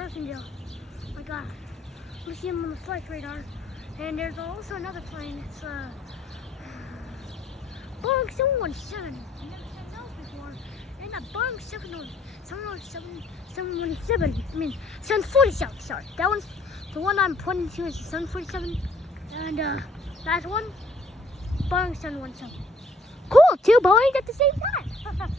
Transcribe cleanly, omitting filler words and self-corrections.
passenger. My God. We see him on the flight radar. And there's also another plane. It's Boeing 717. I've never seen those before. And a Boeing 747. Sorry. That one's the one I'm pointing to is the 747. And last one, Boeing 717. Cool, two Boeing at the same time.